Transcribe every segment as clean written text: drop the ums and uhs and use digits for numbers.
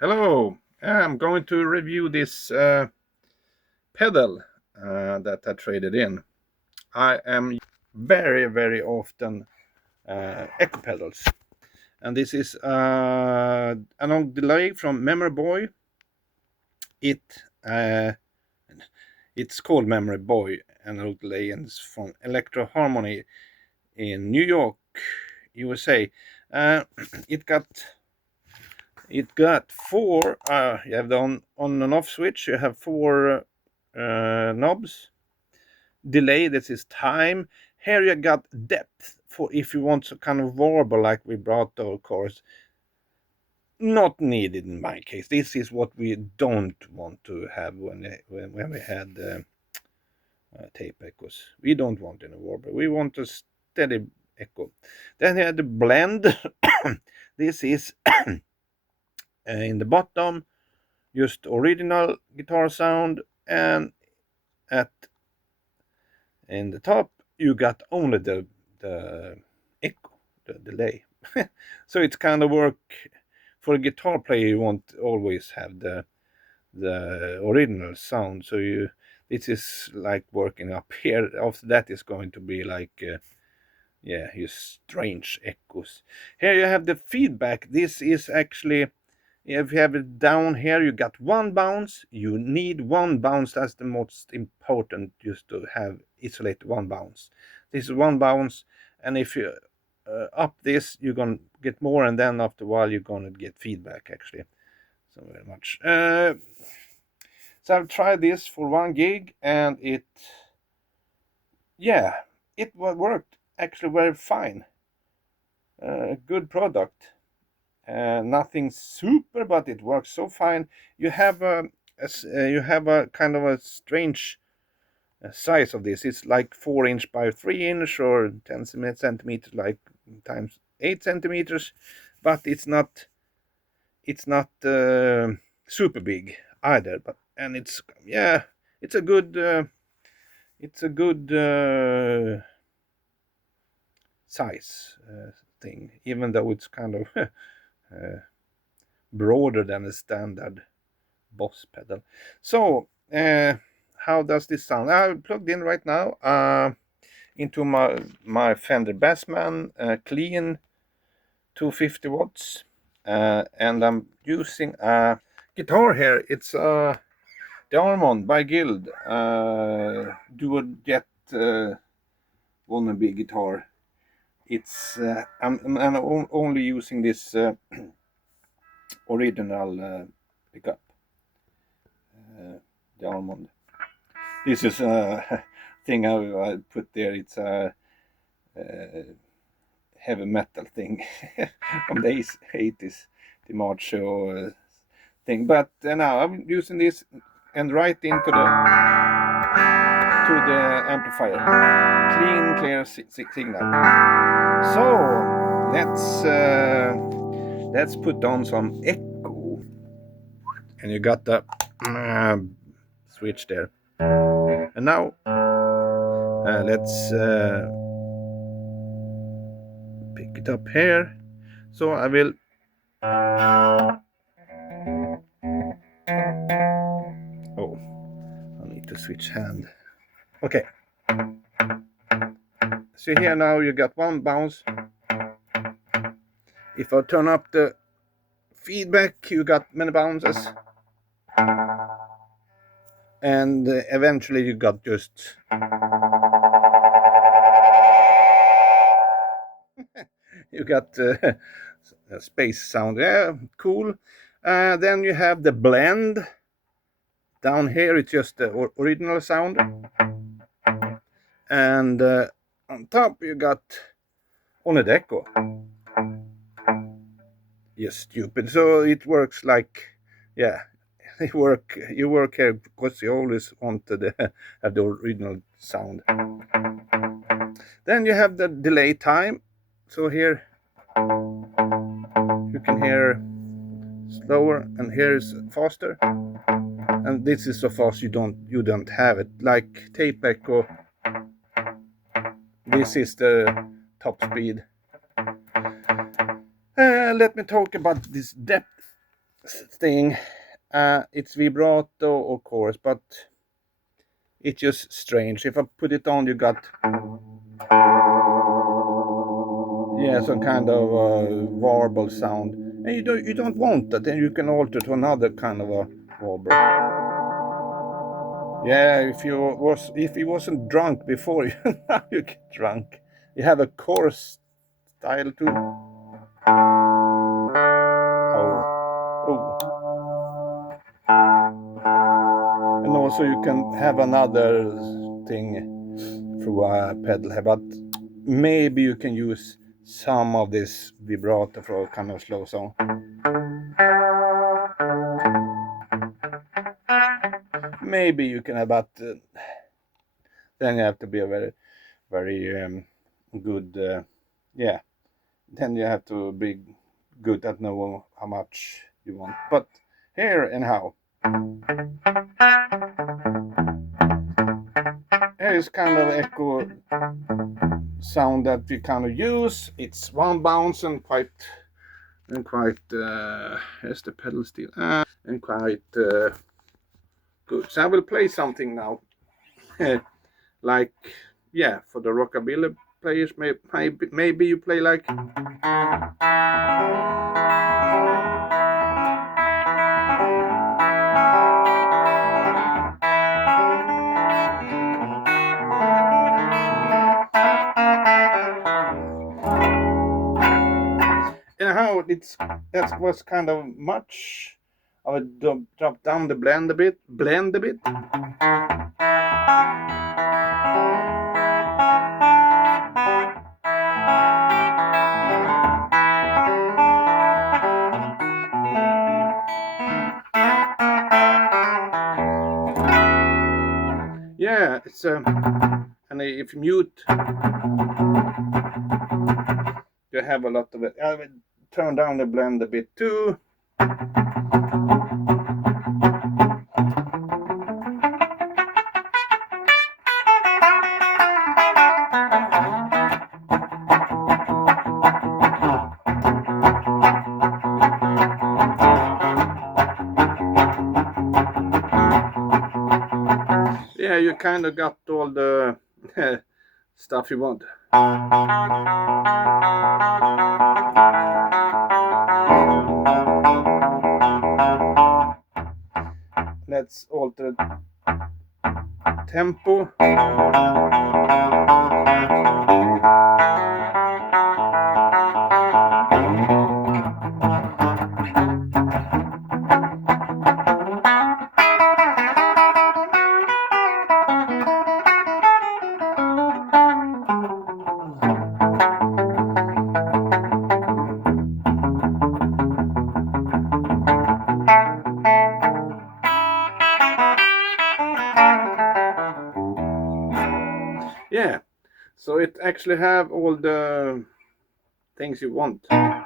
Hello, I'm going to review this pedal that I traded in. I am very often echo pedals, and this is analog delay from Memory Boy. Uh, it's called Memory Boy analog delay, and it's from Electro-Harmonix in New York, USA. Uh, it got four. You have the on and off switch. You have four knobs. Delay, this is time. Here you got depth for if you want to kind of warble like vibrato, of course. Not needed in my case. This is what we don't want to have when we had tape echoes. We don't want any warble. We want a steady echo. Then you have the blend. This is in the bottom, just original guitar sound, and in the top you got only the echo, the delay. So it's kind of work for a guitar player. You won't always have the original sound, so this is like working up here. After that is going to be like you strange echoes. Here you have the feedback. This is actually, if you have it down here, you got one bounce. You need one bounce. That's the most important, just to have isolate one bounce. This is one bounce, and if you up this, you're gonna get more, and then after a while you're gonna get feedback actually. So very much. So I've tried this for 1 gig, and it worked actually very fine. Good product. Nothing super, but it works so fine. You have a kind of a strange size of this. It's like 4" by 3" or 10 centimeters, like times 8 centimeters, but it's not super big either. But and it's a good size thing, even though it's kind of broader than a standard Boss pedal. So how does this sound? I plugged in right now into my Fender Bassman clean 250 watts, and I'm using a guitar here. It's the Armand by Guild Dual Jet wannabe guitar. It's I'm only using this original pickup, the Armand. This is a thing I put there. It's a heavy metal thing from the 80s, the macho thing. But now I'm using this and right into the amplifier. Clean, clear signal. So let's put on some echo, and you got the switch there. And now let's pick it up here. So I will I need to switch hand. Okay. So here now you got one bounce. If I turn up the feedback, you got many bounces. And eventually you got just you got a space sound. Yeah, cool. Then you have the blend. Down here it's just the original sound. And on top you got only the echo. Yes, stupid. So it works like, you work here because you always want to have the original sound. Then you have the delay time. So here you can hear slower, and here is faster, and this is so fast you don't have it like tape echo. This is the top speed. Let me talk about this depth thing. It's vibrato or chorus, but it's just strange. If I put it on, you got some kind of warble sound, and you don't want that. Then you can alter to another kind of a warble. Yeah, if he wasn't drunk before, now you get drunk. You have a chorus style too. Oh. And also you can have another thing through a pedal here, but maybe you can use some of this vibrato for a kind of slow song. Maybe you can have, but then you have to be a very, very good, then you have to be good at knowing how much you want. But here anyhow, here is kind of echo sound that we kind of use. It's one bounce and quite here's the pedal steel, and quite good. So I will play something now, like for the rockabilly players, maybe you play like. Anyhow, that was kind of much. I would drop down the blend a bit. Yeah, it's and if you mute, you have a lot of it. I will turn down the blend a bit too. Yeah, you kind of got all the stuff you want. Let's alter tempo. Yeah, so it actually have all the things you want. And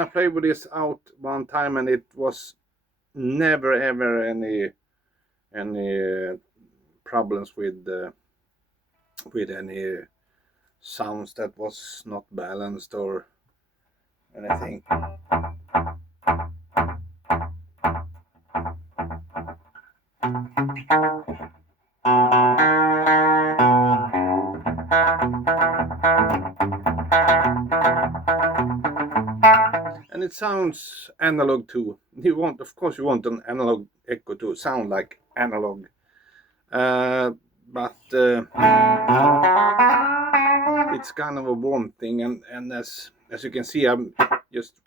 I played with this out one time, and it was never ever any problems with any sounds that was not balanced or anything. And it sounds analog too. Of course you want an analog echo to sound like analog, but it's kind of a warm thing, and as you can see, I'm just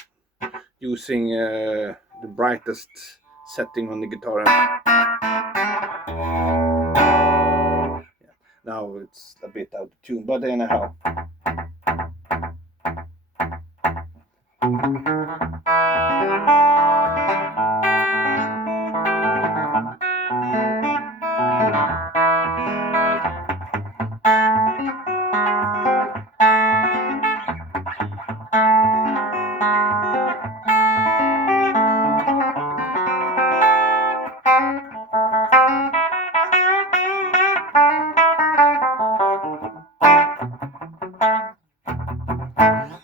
using the brightest setting on the guitar. Now it's a bit out of tune, but anyhow.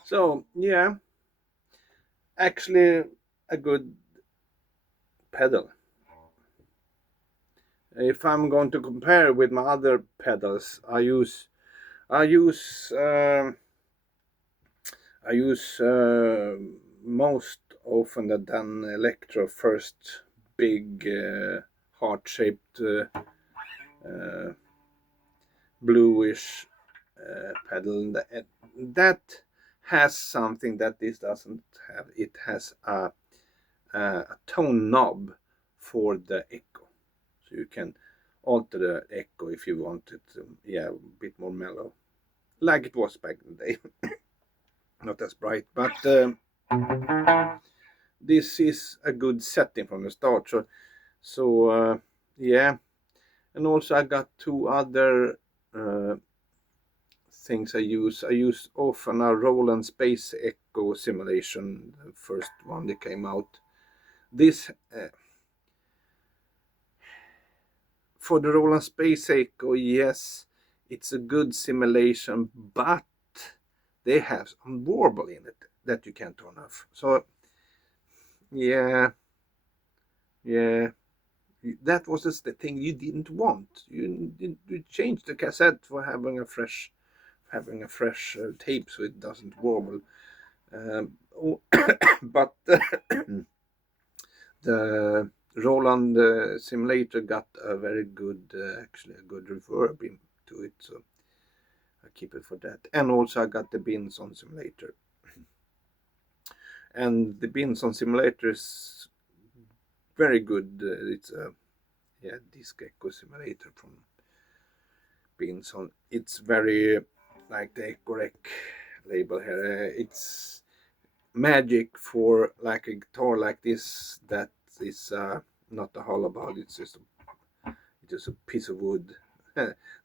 So yeah, actually a good pedal. If I'm going to compare with my other pedals, I use most often than Electro first big heart-shaped bluish pedal. That has something that this doesn't have. It has a tone knob for the echo, so you can alter the echo if you want it to, yeah, a bit more mellow, like it was back in the day. Not as bright, but this is a good setting from the start. So yeah, and also I got two other things I use. I use often a Roland Space Echo simulation, the first one that came out. This for the Roland Space Echo, yes, it's a good simulation, but they have some warble in it that you can't turn off. So yeah, that was just the thing you didn't want. You changed the cassette for having a fresh tape, so it doesn't warble. But the Roland simulator got a very good, actually a good reverb into it, so I keep it for that. And also I got the bins on simulator, and the bins on simulator is very good. It's a disc echo simulator from Binson. It's very like the Ecorec label here. It's magic for like a guitar like this that is not a hollow body. It's just a piece of wood.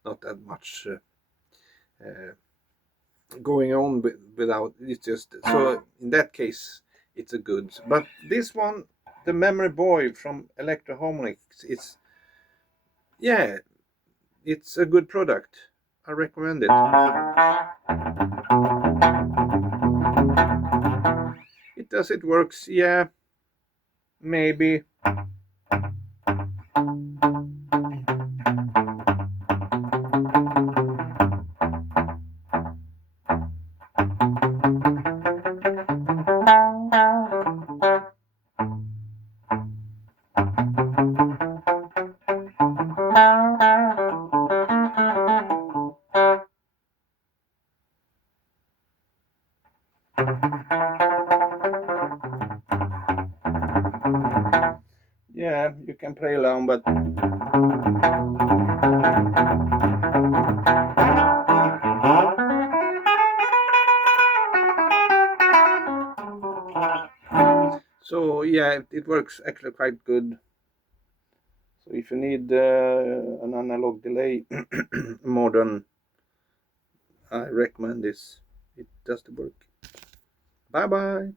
Not that much going on without. It's just so in that case it's a good. But this one, the Memory Boy from Electro-Harmonix, it's a good product. I recommend it. It works, yeah, maybe. Yeah, you can play along, but so yeah, it works actually quite good. So if you need an analog delay more than, I recommend this. It does the work. Bye bye.